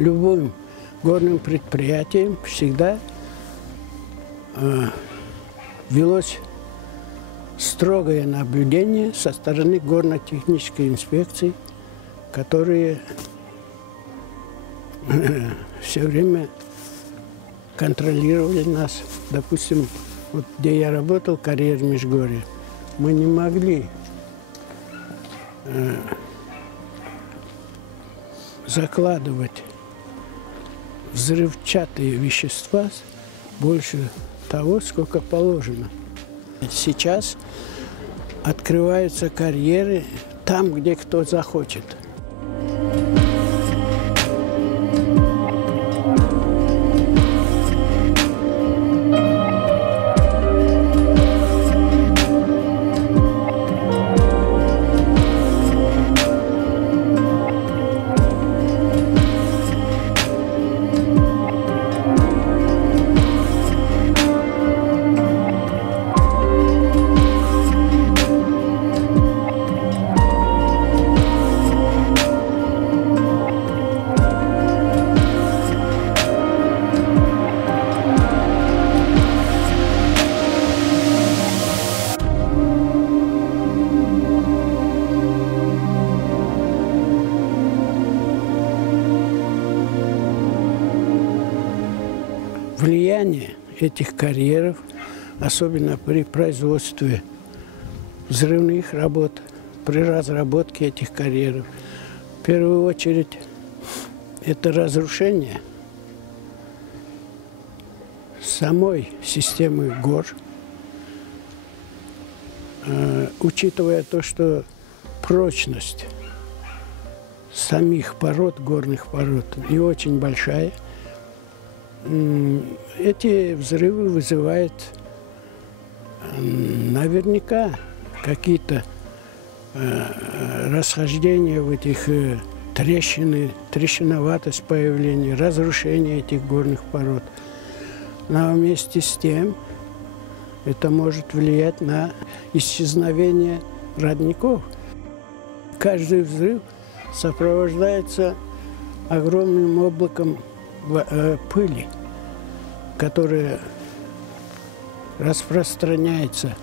любым горным предприятием всегда велось строгое наблюдение со стороны горно-технической инспекции, которые все время контролировали нас. Допустим, вот где я работал, карьер Межгорья, мы не могли закладывать взрывчатые вещества больше того, сколько положено. Сейчас открываются карьеры там, где кто захочет. Влияние этих карьеров, особенно при производстве взрывных работ, при разработке этих карьеров, в первую очередь это разрушение самой системы гор, учитывая то, что прочность самих пород, горных пород, не очень большая. Эти взрывы вызывают наверняка какие-то расхождения в этих трещины, трещиноватость появления, разрушение этих горных пород. Но вместе с тем это может влиять на исчезновение родников. Каждый взрыв сопровождается огромным облаком пыли, которая распространяется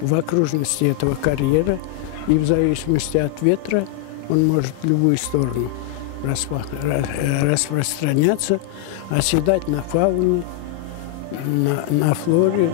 в окружности этого карьера, и в зависимости от ветра он может в любую сторону распространяться, оседать на фауне, на флоре.